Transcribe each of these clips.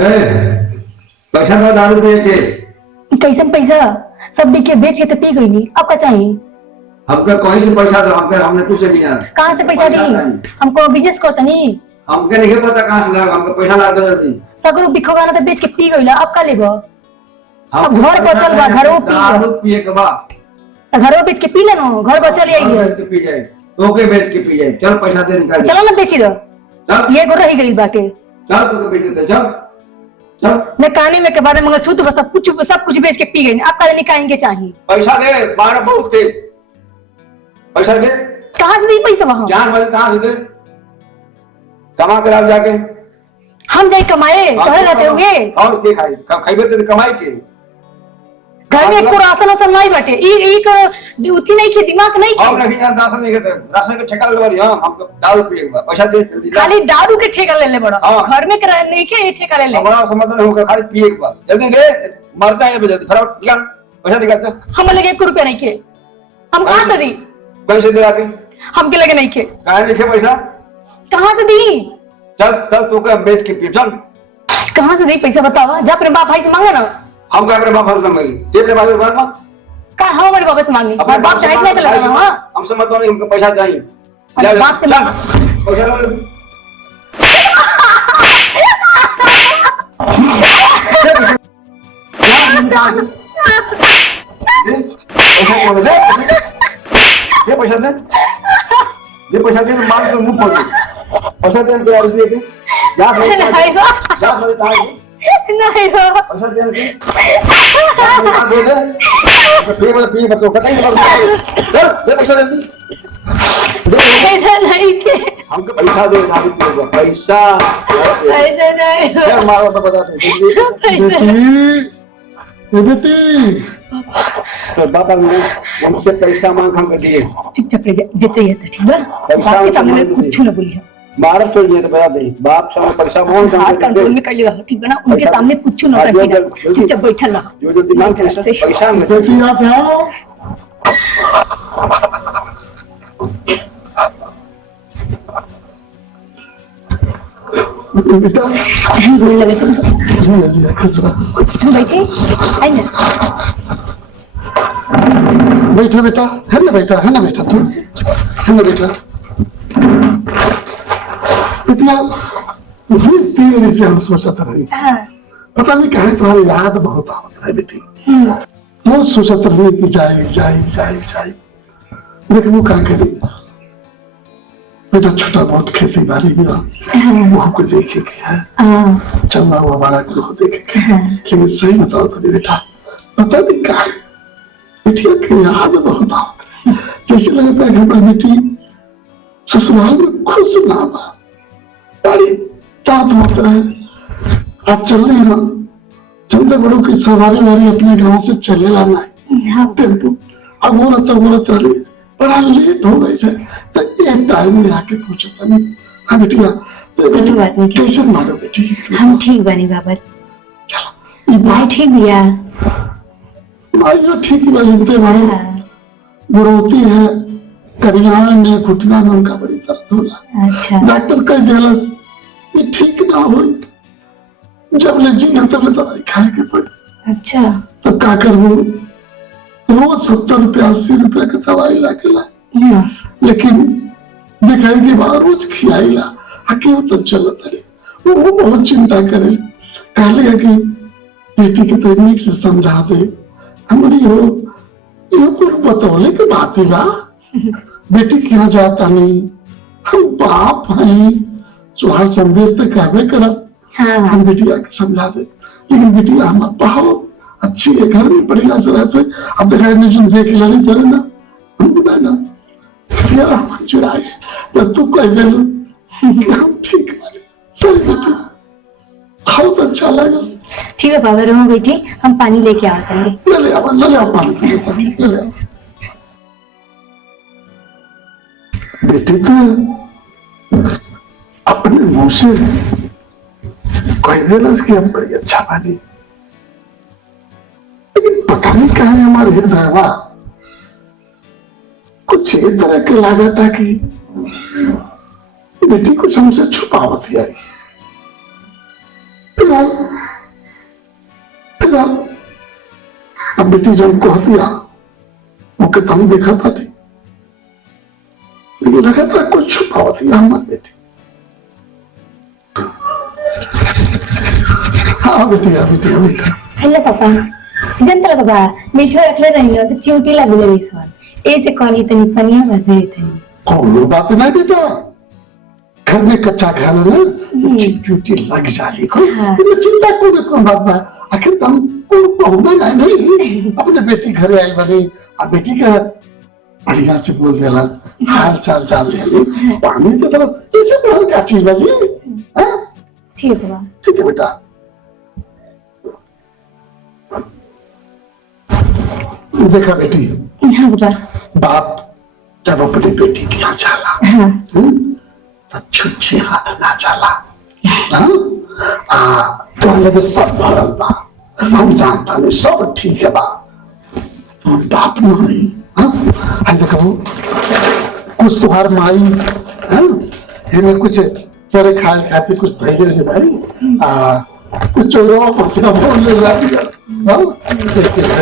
पैसा तो दारू पिए के कैसन पैसा सब बिके बेच के तो पी गई नहीं। अब क्या चाहिए हमके? कहीं से पैसा दो हमके, हमने कुछ नहीं दिया। कहाँ से पैसा दी? हमको बिजनेस करता नहीं, हमके नहीं पता कहाँ से लगा। हमको पैसा ला दो जल्दी। सगरो बिखो गाना तो बेच के पी गई। अब का लेबो? अब घर बचल बा, घरो पी दारू पिए के बा घरो बेच के पी लेनो, घर बचल यही है। पी जाए ओके, बेच के पी जाए। चल पैसा दे निकाल। चलो ना बेची दो, ये गो रही गई बाटे। चल तो बेच दे। चल चल। मैं काने में के बारे में शुद्ध सब कुछ बेच के पी गई। अब का निकालेंगे चाहिए पैसा दे। 12 बहुत थे। पैसा दे। कहाँ से दी पैसा? वहाँ जान बजे कहाँ से दे? कमा कर आप जाके। हम जाए कमाए कहे रहते होंगे। और के खाई खाइबे तो कमाई के। घर में को राशन वासन नहीं बटे। ई उठी नहीं के दिमाग नहीं के। और नहीं यार, राशन नहीं के। राशन के ठेका ले लो। हां हमको दारू पिए के पैसा दे जल्दी। खाली दारू के ठेका ले ले बड़ा। घर में कर नहीं के ये ठेका ले ले। हमारा समझ होगा खाली पिए के जल्दी दे। मरता है जल्दी। फटाफट निकाल पैसा निकाल। हम लगे 1 रुपया नहीं के। हम कहां से दी? कैसे दे आके? हमके लगे नहीं के। कहां नहीं के पैसा? कहां से दी? चल चल तू का बेच के पी। चल कहां से दी पैसा बतावा? जा अपने बाप भाई से मांगे ना। हम का अपने बाप से मांगी? ते अपने बाप से मांग। का हम हमारे बाप से मांगी? हमारे बाप चाहे नहीं चला ना। हां हमसे मत नहीं, हमको पैसा चाहिए। जा बाप से मांग पैसा लो। ये पैसा दे। ये पैसा दे। मार के मुंह फोड़। पैसा दे के और दे। जा भाई जा भाई कहां है? नहीं हो पैसा दे दे। दे दे पी बच्चों का नहीं चल दे पैसा जल्दी। पैसा नहीं के। हमको पैसा दे। दारू पिएगा पैसा। पैसा नहीं हो। क्या मारो तो बता दे। बेटी तो बाबा ने हमसे पैसा मांग हम कर दिए। चुपचाप रह जा चाहिए था। ठीक है बाप के सामने कुछ ना बोली है। मार तो ये तो बता दे। बाप से पैसा मांग हाथ कंट्रोल में कर लिया। ठीक है ना? उनके सामने कुछ ना कर। चुपचाप बैठल रहा। जो जो दिमाग पैसा में बेटी यहां से आओ। बेटा बोल लगे तुमको। जी जी खुश रहो। बैठे आई ना। बैठो बेटा। है ना बेटा? है ना बेटा? तू है ना बेटा? बेटिया ये 3 दिन से हम सोचते रहे। पता नहीं कहे तुम्हारी याद बहुत आवत है बेटी। बहुत सोचते रहे कि जाए लेकिन वो क्या करे बेटा। छोटा बहुत खेती बाड़ी भी वो को देखे के है। चलना हुआ बड़ा को देखे के। लेकिन सही बताओ तो बेटा पता नहीं क्या बेटिया की याद बहुत आवत है। जैसे लगता है कि हमारी बेटी ससुराल में खुश ना बा। बड़ी तात मत रहे। आज चल रही ना चंदे बड़ों की सवारी वारी अपने गांव से चलेला नहीं। टेम्पो अब बोलत रही बड़ा लेट हो गई है। तो एक टाइम में आके पूछता नहीं। हाँ बेटिया तो कैसे मारो बेटी? हम ठीक बनी बाबर। चलो ये बात ठीक भैया। माइयो ठीक बजते मारो। बुढ़ोती है करियाना में घुटना में उनका बड़ी दर्द होला। अच्छा डॉक्टर कह दिया ये ठीक ना हो। जब ले जी तब ले दवाई खाए के पड़े। अच्छा तो क्या करूं? रोज 70 रुपया 80 रुपया की दवाई ला के ला। लेकिन दिखाई के बाद रोज खियाईला आके तो चलत रहे। वो बहुत चिंता करे। कहले कि बेटी के तकनीक से समझा दे। हमारी हो कुछ बतौले के बात ही ला। बेटी क्यों जाता नहीं? हम बाप हैं। सुहार संदेश तो कहबे करब। हम बेटिया के समझा दे। लेकिन बेटिया हमारा बहुत अच्छी है। घर में बढ़िया से रहते। अब देखा नहीं देख लड़ी तेरे ना ना यार मंजूर आ गए। तो तू कह दे हम ठीक है। सही बेटी बहुत अच्छा लगा। ठीक है बाबा रहो बेटी। हम पानी लेके आते हैं। ले आओ पानी ले आओ। बेटी तो अपने मुंह से कह देना कि हम बड़ी अच्छा पानी। लेकिन पता नहीं कहा है हमारे हृदय कुछ इस तरह के लागत है कि बेटी कुछ हमसे छुपावत आई। बेटी जब कह दिया वो के तुम देखा था नहीं, लेकिन लगा था कुछ छुपा दिया हमारी बेटी। हाँ बेटिया बेटिया बेटा हेलो पापा जनता बाबा मीठो रखले रही हो तो चिमटी लग गई सन ए से कहली तनी पनिया भर दे तनी। कौन बात नहीं बेटा, घर में कच्चा घर है ना, चिमटी लग जाली कोई चिंता कौन बात बा। आखिर तुम पहुंचना नहीं अपने बेटी घरे आई बनी और बेटी का बढ़िया से बोल देला हाल चाल जान ले पानी की तरफ इसे बोल क्या चीज है जी। ठीक है ठीक है बेटा। देखा बेटी, हाँ बाबा, बाप जब अपनी बेटी के यहाँ जाला तो छुच्छे हाथ ना जाला। तो लगे सब भरल बा, हम जानता नहीं सब ठीक है बा, हम बाप नहीं। देखो कुछ तुम्हार माई है कुछ तेरे खाए खाते कुछ धैर्य भाई कुछ चोरों पर से बोल ले रहा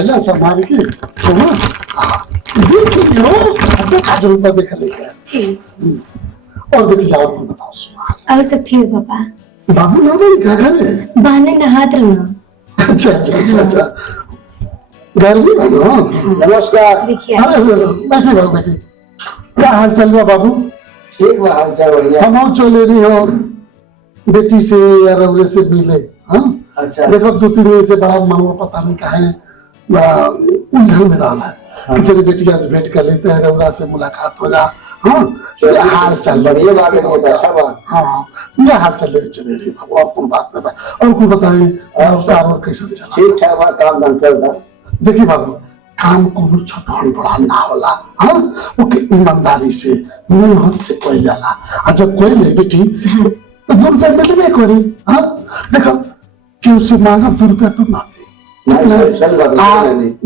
है संभाल के सुनो देख लो अपने काजल पर देख लेगा। और बेटी जाओ बताओ सुना और सब ठीक है पापा। बाबू ना भाई क्या घर है बहाने नहात रहना। अच्छा अच्छा अच्छा अच्छा घर भी बनो। नमस्कार बैठे रहो बेटी, क्या हाल चल रहा बाबू? ठीक है हाल चाल बढ़िया। हम चले नहीं हो बेटी से या रवले से मिले। हाँ अच्छा देखो 2-3 दिन से बड़ा मन में पता नहीं कहा है बड़ा उलझन में रहा है कि तेरी बेटिया से भेंट कर लेते हैं, रवला से मुलाकात हो जा। हाँ ये हाल चल बढ़िया बात है बहुत अच्छा बात। हाँ ये हाल चल रही चले रही और कौन बात है और कोई बताइए और कैसा चला? ठीक ठाक बात काम धाम चल रहा। देखिए बाबू काम को छोटा बड़ा ना होला। हाँ ओके ईमानदारी से मेहनत से कोई जाला और जब कोई ले बेटी तो 2 रुपया मिलने करी। हाँ देखो कि उसे मांगा 2 रुपया तो ना दे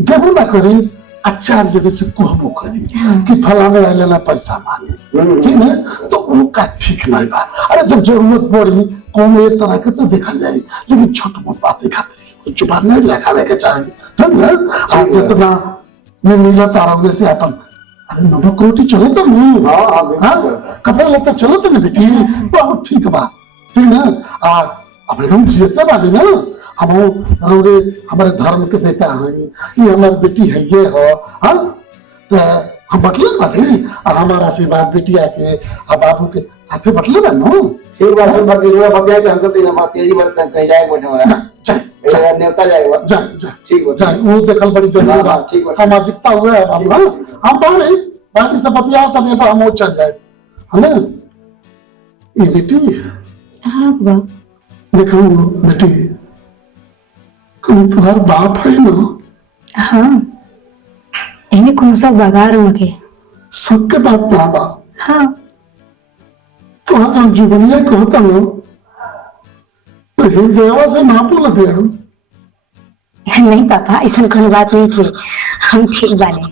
देवो ना करी अच्छा जगह से कहबो करी कि फलाने वाले ना पैसा मांगे ठीक है तो उनका ठीक नहीं बा। अरे जब जरूरत पड़ी कौन ये तरह के तो देखा जाए, लेकिन छोट मोट बातें खाते जुबान नहीं लगाने के चाहिए आज जितना मैं मिला तारा वैसे अपन अरे नमक रोटी चलो तो कपड़ा लगता चलो तो ना बेटी बहुत ठीक बा ठीक ना। अब हम जीते बानी ना हम हमारे धर्म के बेटा हैं ये हमारी बेटी है ये हो। हाँ तो हम बटले बानी और हमारा आशीर्वाद बेटिया के अब बाबू के साथे बटले बनो। ठीक बात है बताया कि हमको तीन बात तेजी बढ़ता कहीं जाएगा बैठे वाला नेवता जाएगा ठीक है जाए वो देखल बड़ी जरूरी बात सामाजिकता हुआ है बाबू। हम पढ़े बाकी सब बतिया तब पर हम चल जाए है ना। ये बेटी हाँ बाबा देखो बेटी तुम्हार बाप है ना? हाँ इन्हें कौन सा बगार मगे सबके बात बाबा। हाँ तो आज जुबनिया कहता हो तो हृदयवा से ना बोला दे नहीं पापा ऐसा कोई बात नहीं थी, हम ठीक बाले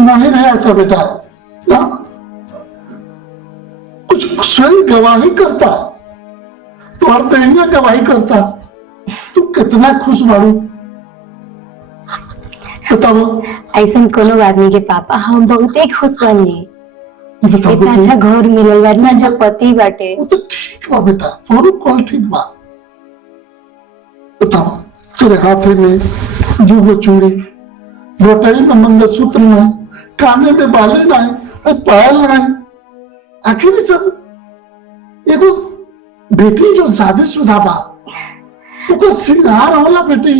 नहीं रहे ऐसा बेटा ना कुछ स्वयं गवाही करता तो हर तरीका गवाही करता तू कितना खुश बाड़ू बताओ। ऐसा कोनो बात नहीं के पापा हम बहुत ही खुश बनी इतना अच्छा घर मिलल बाटे अच्छा पति बाटे। वो तो ठीक बा बेटा और कॉल ठीक बा। बताओ तेरे हाथ में 2 चूड़ी रोटाई में मंगलसूत्र नहीं काने में बाले नहीं पायल नहीं आखिर सब एगो बेटी जो शादीशुदा बा उसका श्रृंगार होला बेटी।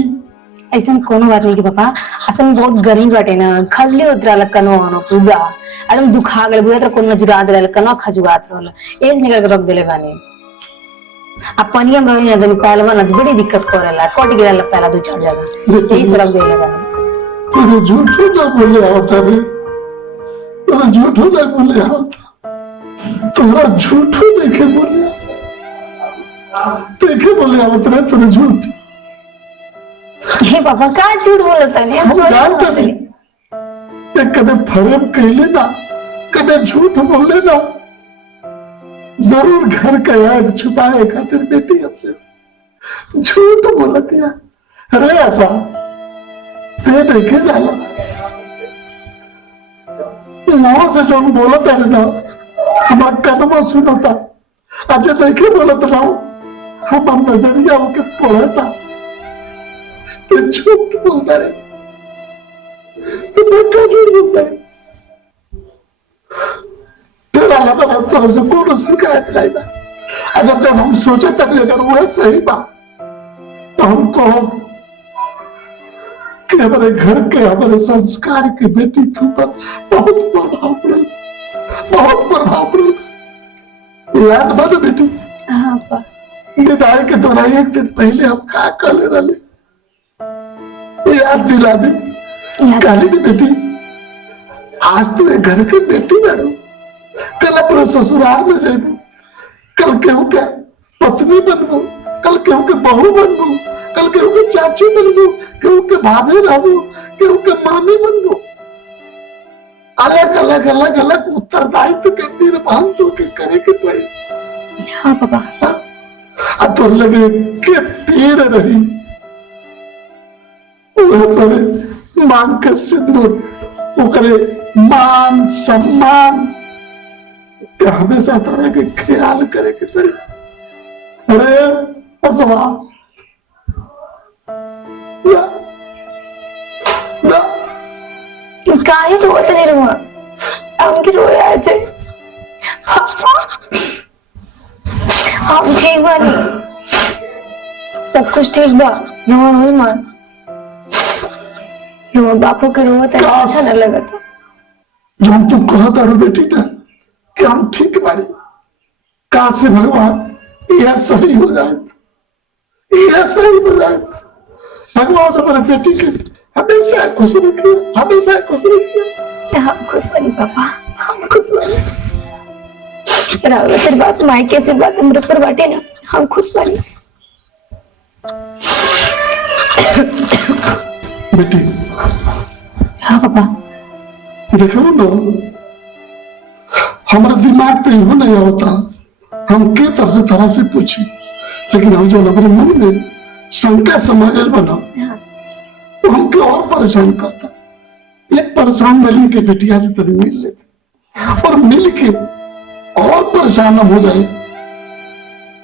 ऐसा कोनो बात नहीं के पापा असल बहुत गरीब बाटे ना खजली उतरा कनो आनो पूरा एकदम दुखा गले बुझा तो कोनो जुरात रहल कनो खजुआत रहल एज निकल के रख देले बानी। अब पनिया में रही ना तो पहलवा ना बड़ी दिक्कत करेला कट गिरला पहला 2-4 जगह यही से रख देले बानी। तेरे झूठ ना बोले होता रे तेरा झूठ ना बोले होता तोरा झूठ देखे बोले देखे बोले होता रे तेरे झूठ। हे पापा का झूठ बोलता है हम जानते नहीं ये कदे फरेब कहले ना कदे झूठ बोले ना जरूर घर का याद छुपाए खातिर बेटी हमसे झूठ बोला दिया। अरे ऐसा ते देखे जाला नवा से जो बोला था ना हमारा कदम सुनता आज देखे बोला था हम नजरिया होके पढ़ा था तो झूठ बोलता रहे तो मैं क्यों झूठ बोलता रहे फिर अल्लाह तरफ से कोई शिकायत नहीं बा अगर जब हम सोचे तक अगर वो सही बात तो हमको कि हमारे घर के हमारे संस्कार के बेटी के ऊपर बहुत प्रभाव पड़े याद बा बेटी हाँ पा विदाई के दौरान एक दिन पहले हम का कर रहे याद दिला दे काली बेटी आज तो एक घर के बेटी बैठो कल अपने ससुराल में जाबू कल केहू के पत्नी बनबू कल केहू के बहू बनबू कल केहू के चाची बनबू केहू के भाभी रहबू केहू के मामी बनबू अलग अलग अलग अलग उत्तरदायित्व के निर्वहन तो के करे के पड़ी हाँ पापा अब तो लगे के पीड़ रही वो करे मांग के सिंदूर वो करे मान सम्मान के हमेशा तरह के ख्याल करे के पड़ी अरे असवा काहे रोत नहीं रुआ हम की रोया आज पापा हम ठीक बानी सब कुछ ठीक बा रुआ हुई मान रुआ बापू के रोत अच्छा न लगा था जो हम तुम कहा था बेटी ना कि हम ठीक बानी कहा से भगवान यह सही हो जाए यह सही हो जाए भगवान हमारे बेटी के हमेशा खुश रखिए हमेशा खुश रखिए हम खुश बनी पापा हम खुश बनी राहुल फिर बात मायके से बात हम पर बाटे ना हम खुश बनी बेटी हाँ पापा देखो ना हमारे दिमाग पे हो नहीं होता हम के तरह से पूछे लेकिन हम जो हमारे मन में शंका समाजल बना तो हमको और परेशान करता एक परेशान मिली के बेटिया से तभी मिल लेते और मिल के और परेशान हो जाए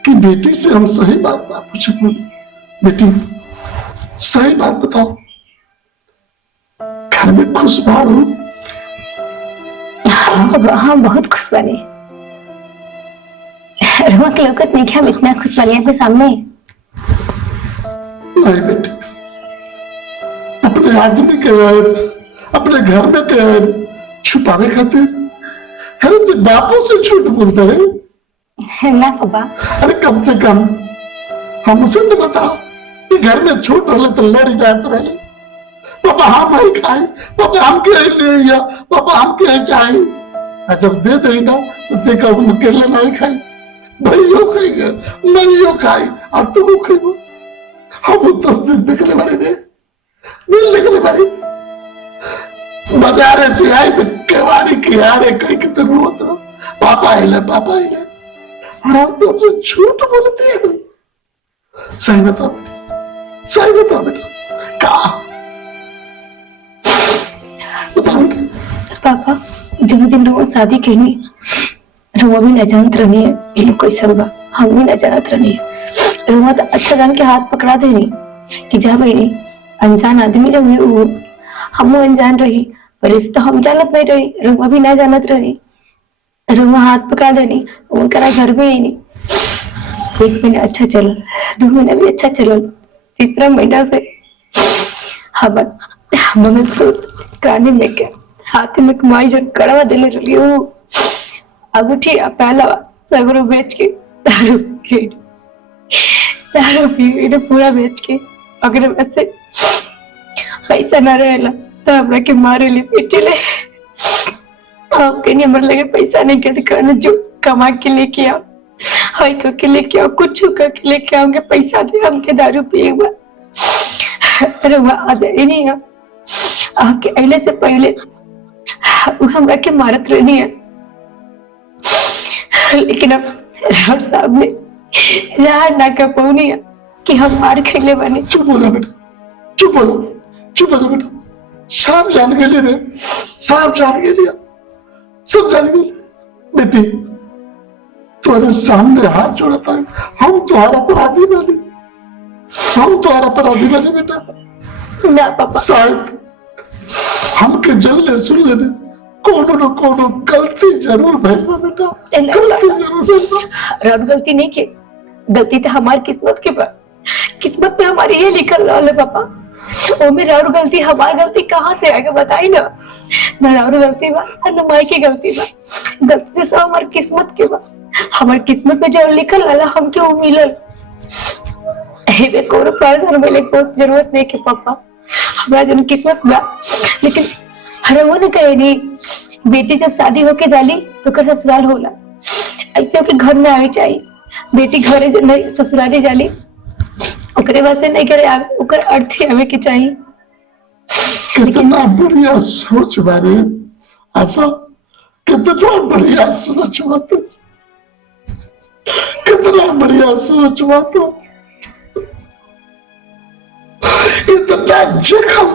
कि बेटी से हम सही बात ना पूछे बेटी सही बात बताओ घर में खुश हो हाँ बहुत खुश बने रुआ के लोकत नहीं क्या हम इतना खुश बने आपके सामने नहीं बेटे अपने आदमी के अपने घर में के छुपावे खातिर अरे तो बापों से झूठ बोलते रहे ना पापा अरे कम से कम हमसे तो बताओ कि घर में छूट रहे तो लड़ जाते रहे पापा हम नहीं खाए पापा हम के ले या पापा हम के चाहे जब दे देगा तो देखा हम अकेले नहीं खाए भैया खाएंगे नहीं खाए और तुम खाएगा हम तो दिखने वाले थे दिल दिखने वाले बाजार से आए तो केवाड़ी की आड़े कहीं कितने रोत रहो पापा आइले और आप तो हमसे झूठ बोलते हैं सही बताओ बेटा कहा बताओ पापा जब दिन रोज शादी कहनी रुआ भी न जानत रहनी है ये लोग कैसे होगा हम भी न जानत रहनी है रुआ तो अच्छा जान के हाथ पकड़ा देनी कि जा बहनी अनजान आदमी रही हम अनजान रही पर इस तो हम जानत नहीं रही रुआ भी न जानत रही रुआ हाथ पकड़ा देनी उनका घर में ही नहीं 1 महीना अच्छा चल 2 महीना भी अच्छा चल तीसरा महीना से हम मंगलसूत्र काने में क्या हाथ में कमाई जो कड़वा दिले रही हूँ अब उठी पहला सगरो बेच के दारू पी पूरा बेच के अगर वैसे पैसा न रहेला तो हमरा के मारे ले पीटे ले आपके नहीं हमारे लगे पैसा नहीं के दुकान जो कमा के लेके आओ हाई के लेके आओ कुछ के लेके आओगे पैसा दे हमके दारू पिएगा अरे आ जाए नहीं है आपके अगले से पहले हमरा के मारत रहनी है लेकिन अब राउत साहब ने जहाँ ना कर पौनी है कि हम मार खेले बने चुप बोला बेटा चुप हो जा बेटा, सब जान गेली रे, सब जान गेली, सब जान गेली। बेटी तुम्हारे सामने हाथ जोड़ता है, हम तुम्हारा अपराधी बने, हम तुम्हारा अपराधी बने बेटा। ना पापा, शायद हमके जल्ले सुन लेने कोनो न कोनो गलती जरूर भइल बेटा, गलती जरूर भइल। और गलती नहीं की, गलती तो हमारी किस्मत के बा, किस्मत में हमारी ये लिखल रहा है पापा। ओ मेरा और गलती, हमारी गलती कहाँ से आएगा बताई ना। ना और गलती बा न माई की गलती बा, गलती सब हमारी किस्मत के बा। हमारी किस्मत में जो लिखल रहा हमके वो मिलल। एबे कोनो परेशान मिले को जरूरत नहीं के पापा, हमारा जन किस्मत बा। लेकिन अरे वो न कहे नहीं, बेटी जब शादी होके जाली तो कर ससुराल होला, ऐसे होके घर में आवे चाहिए। बेटी घरे नहीं ससुराली जाली ओकरे वास्ते नहीं करे ओकर अर्थ आवे के चाहिए। कितना बढ़िया सोच बारे आशा, कितना बढ़िया सोच बात, कितना बढ़िया सोच बात। इतना जख्म,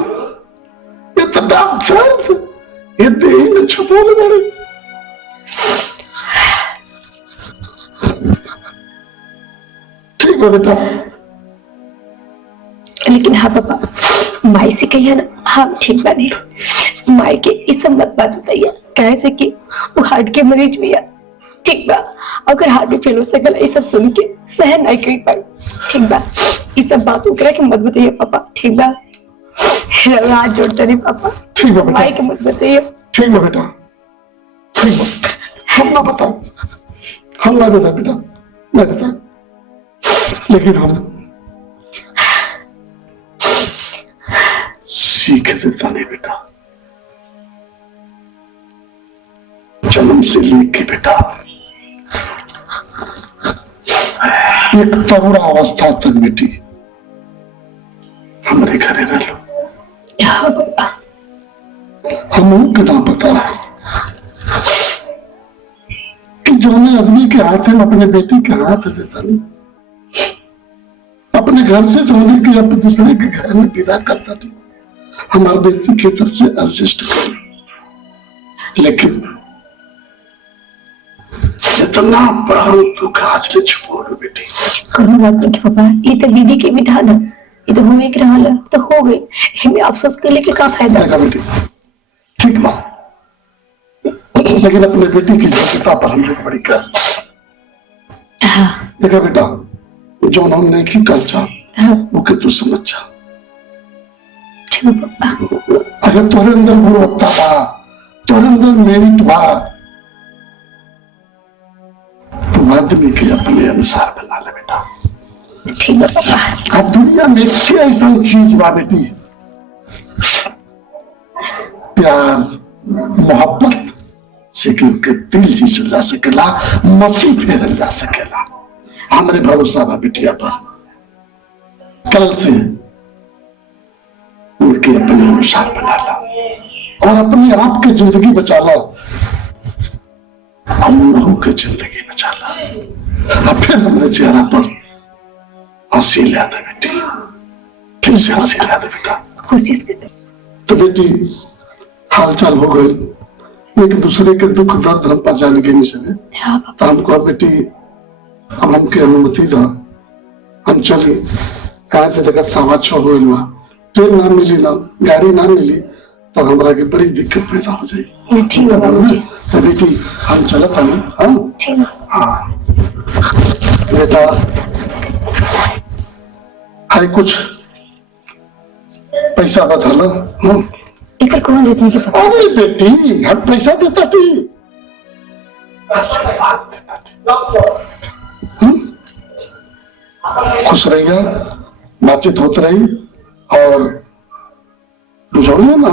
इतना दर्द ये देह में छुपाने वाले। ठीक है बेटा, लेकिन हाँ पापा, माई से कहिए ना हम ठीक बने। माई के इस मत बात बताइए, कैसे कि वो हार्ट के मरीज भी है, ठीक बा। अगर हार्ट में फेल हो सकल ये सब सुन के सहन नहीं कर पाई, ठीक बा। ये सब बात ओकरा के मत बताइए पापा, ठीक बा। हाथ जोड़ते नहीं पापा, ठीक है बेटा, माई के मत बताइए। ठीक है बेटा, ठीक है। हम ना बताओ, हम ना बता बेटा, नहीं बता, लेकिन हम सीख देता नहीं बेटा, जन्म से लेके बेटा एक तरुणा अवस्था तक बेटी हमारे घरे रह लो। हाँ पापा, हम उनके नाम बता रहे कि जो आदमी के हाथ में अपने बेटी के हाथ देता नहीं, अपने घर से जो कि अपने दूसरे के घर में विदा करता नहीं, हमारे बेटी की तरफ से एडजस्ट कर। लेकिन इतना बड़ा दुख आज ले छुपो बेटी। कोनो बात नहीं पापा, ये तो दीदी के विधान है, ये तो हो एक रहल तो हो गई, हमें अफसोस करने के का फायदा। देखा बेटी, ठीक बात, लेकिन अपने बेटी की योग्यता पर हम लोग बड़ी कर। हाँ। देखा बेटा, जो हमने की कल जा वो कि तू समझ जा। पापा, अगर तुम्हारे अंदर गुणवत्ता बा, तुम्हारे अंदर मेरिट बा, तो आदमी के अपने अनुसार बना ले बेटा। ठीक है पापा। अब दुनिया में क्या ऐसा चीज बा बेटी, प्यार मोहब्बत से के दिल जीतल जा सकेला, मसी फेरल जा सकेला। हमारे भरोसा बा बिटिया पर, कल से उनके अपने अनुसार बना ला और अपने आप की जिंदगी बचा ला, हम लोगों की जिंदगी बचा ला। अब फिर हमने चेहरा पर हंसी ला दे बेटी, फिर से हंसी ला दे बेटा, कोशिश कर। तो बेटी हालचाल हो गए, एक दूसरे के दुख दर्द हम पर जाने के नहीं सके। तो हमको बेटी अब हमके अनुमति दो, हम चली। कहा से देखा 6:15 हो, ट्रेन ना मिली ना गाड़ी ना मिली तो हमारा की बड़ी दिक्कत पैदा हो जाएगी। ठीक है बाबूजी। तो बेटी हम चलत हमें, हाँ ठीक है। हाँ बेटा, है कुछ पैसा बता लो। हाँ इकर कौन जितने के पापा? अरे बेटी हम पैसा देता थी, आशीर्वाद देता थी। खुश रहिए, बातचीत होती रही और बुझाइए ना।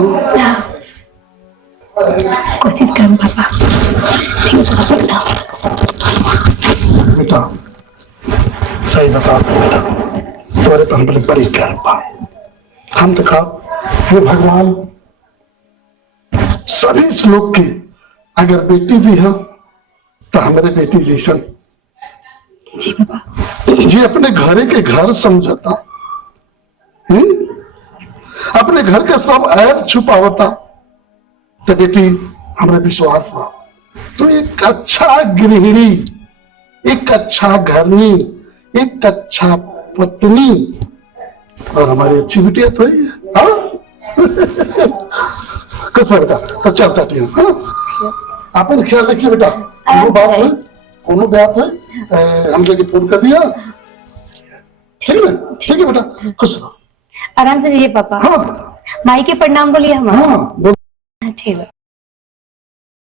कोशिश करूँ पापा। बेटा सही बता बेटा, तुम्हारे पर हम बड़ी कृपा। हम तो कहा हे भगवान, सभी श्लोक की अगर बेटी भी है तो हमारे बेटी जैसा जी पापा, जी अपने घरे के घर समझता, अपने घर के सब ऐप छुपावता। तो बेटी हमें विश्वास बा तो एक अच्छा गृहिणी, एक अच्छा घरनी, एक अच्छा पत्नी और हमारी अच्छी बिटिया तो ही है। हाँ कैसा बेटा तो चलता टीम। हाँ अपन ख्याल रखिए बेटा। कोनो बात है हम लेके फोन कर दिया। ठीक है, ठीक है बेटा, खुश रहो, आराम से जाइए पापा। हाँ बेटा, माई के प्रणाम बोलिए हमारा। हाँ ठीक है।